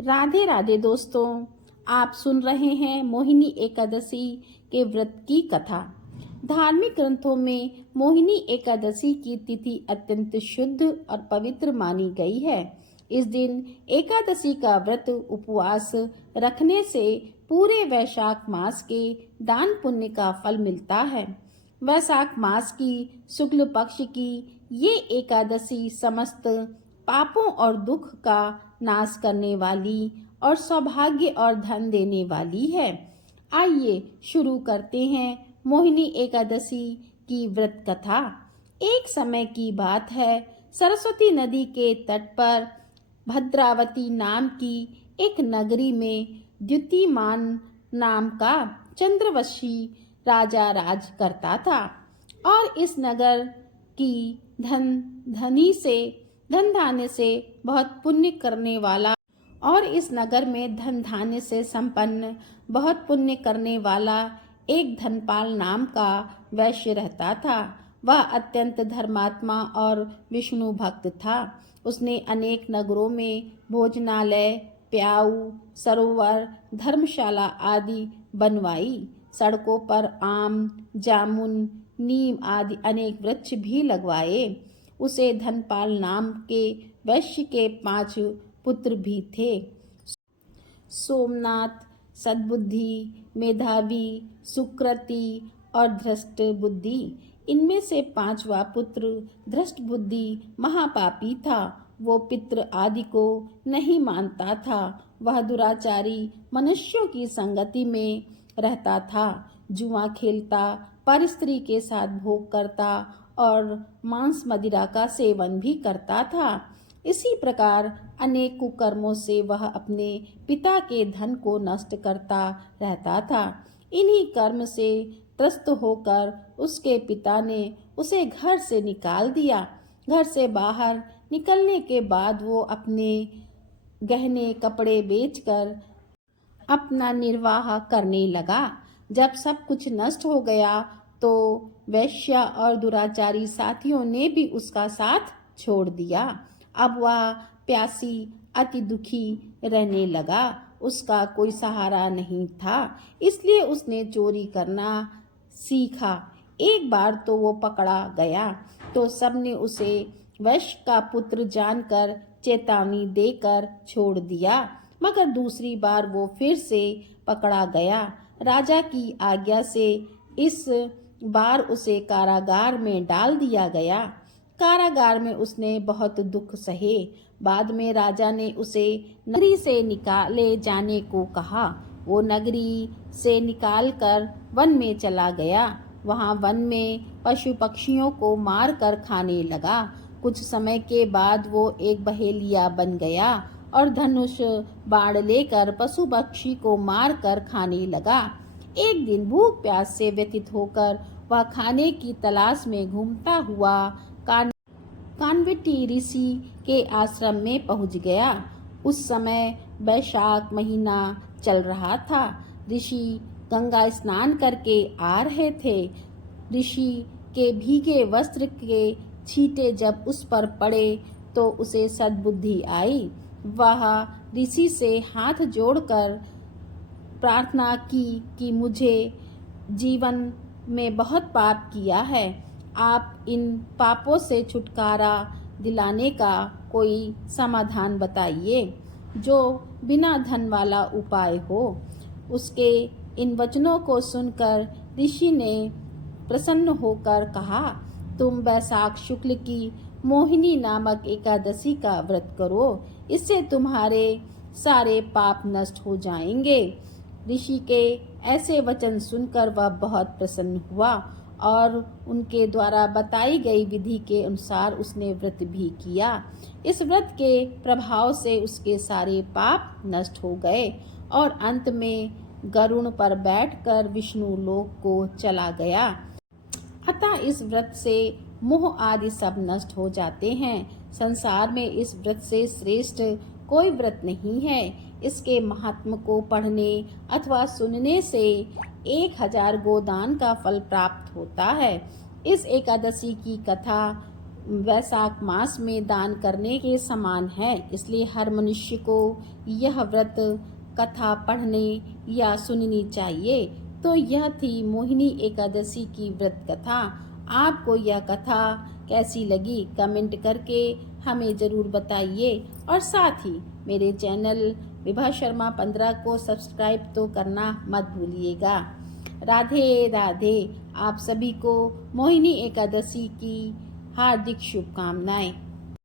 राधे राधे दोस्तों, आप सुन रहे हैं मोहिनी एकादशी के व्रत की कथा। धार्मिक ग्रंथों में मोहिनी एकादशी की तिथि अत्यंत शुद्ध और पवित्र मानी गई है। इस दिन एकादशी का व्रत उपवास रखने से पूरे वैशाख मास के दान पुण्य का फल मिलता है। वैशाख मास की शुक्ल पक्ष की ये एकादशी समस्त पापों और दुख का नाश करने वाली और सौभाग्य और धन देने वाली है। आइए शुरू करते हैं मोहिनी एकादशी की व्रत कथा। एक समय की बात है, सरस्वती नदी के तट पर भद्रावती नाम की एक नगरी में द्युतिमान नाम का चंद्रवंशी राजा राज करता था और इस नगर की धन धान्य से बहुत पुण्य करने वाला और इस नगर में धन धान्य से संपन्न बहुत पुण्य करने वाला एक धनपाल नाम का वैश्य रहता था। वह अत्यंत धर्मात्मा और विष्णु भक्त था। उसने अनेक नगरों में भोजनालय, प्याऊ, सरोवर, धर्मशाला आदि बनवाई। सड़कों पर आम, जामुन, नीम आदि अनेक वृक्ष भी लगवाए। उसे धनपाल नाम के वैश्य के 5 पुत्र भी थे। सोमनाथ, सद्बुद्धि, मेधावी, सुकृति और धृष्ट बुद्धि। इनमें से 5वां पुत्र धृष्ट बुद्धि महापापी था। वो पितृ आदि को नहीं मानता था। वह दुराचारी मनुष्यों की संगति में रहता था, जुआ खेलता, पर स्त्री के साथ भोग करता और मांस मदिरा का सेवन भी करता था। इसी प्रकार अनेक कुकर्मों से वह अपने पिता के धन को नष्ट करता रहता था। इन्हीं कर्म से त्रस्त होकर उसके पिता ने उसे घर से निकाल दिया। घर से बाहर निकलने के बाद वो अपने गहने कपड़े बेचकर अपना निर्वाह करने लगा। जब सब कुछ नष्ट हो गया तो वैश्या और दुराचारी साथियों ने भी उसका साथ छोड़ दिया। अब वह प्यासी अति दुखी रहने लगा। उसका कोई सहारा नहीं था, इसलिए उसने चोरी करना सीखा। एक बार तो वो पकड़ा गया तो सबने उसे वैश्य का पुत्र जानकर चेतावनी देकर छोड़ दिया, मगर दूसरी बार वो फिर से पकड़ा गया। राजा की आज्ञा से इस बार उसे कारागार में डाल दिया गया। कारागार में उसने बहुत दुख सहे। बाद में राजा ने उसे नगरी से निकाले जाने को कहा। वो नगरी से निकालकर वन में चला गया। वहाँ वन में पशु पक्षियों को मार कर खाने लगा। कुछ समय के बाद वो एक बहेलिया बन गया और धनुष बाण लेकर पशु पक्षी को मार कर खाने लगा। एक दिन भूख प्यास से व्यथित होकर वह खाने की तलाश में घूमता हुआ कानवटी ऋषि के आश्रम में पहुंच गया। उस समय वैशाख महीना चल रहा था। ऋषि गंगा स्नान करके आ रहे थे। ऋषि के भीगे वस्त्र के छींटे जब उस पर पड़े तो उसे सद्बुद्धि आई। वह ऋषि से हाथ जोड़कर प्रार्थना की कि मुझे जीवन में बहुत पाप किया है, आप इन पापों से छुटकारा दिलाने का कोई समाधान बताइए जो बिना धन वाला उपाय हो। उसके इन वचनों को सुनकर ऋषि ने प्रसन्न होकर कहा, तुम वैशाख शुक्ल की मोहिनी नामक एकादशी का व्रत करो, इससे तुम्हारे सारे पाप नष्ट हो जाएंगे। ऋषि के ऐसे वचन सुनकर वह बहुत प्रसन्न हुआ और उनके द्वारा बताई गई विधि के अनुसार उसने व्रत भी किया। इस व्रत के प्रभाव से उसके सारे पाप नष्ट हो गए और अंत में गरुड़ पर बैठकर विष्णु लोक को चला गया। अतः इस व्रत से मोह आदि सब नष्ट हो जाते हैं। संसार में इस व्रत से श्रेष्ठ कोई व्रत नहीं है। इसके महात्म को पढ़ने अथवा सुनने से 1000 गोदान का फल प्राप्त होता है। इस एकादशी की कथा वैशाख मास में दान करने के समान है। इसलिए हर मनुष्य को यह व्रत कथा पढ़ने या सुननी चाहिए। तो यह थी मोहिनी एकादशी की व्रत कथा। आपको यह कथा कैसी लगी कमेंट करके हमें ज़रूर बताइए और साथ ही मेरे चैनल विभा शर्मा 15 को सब्सक्राइब तो करना मत भूलिएगा। राधे राधे। आप सभी को मोहिनी एकादशी की हार्दिक शुभकामनाएं।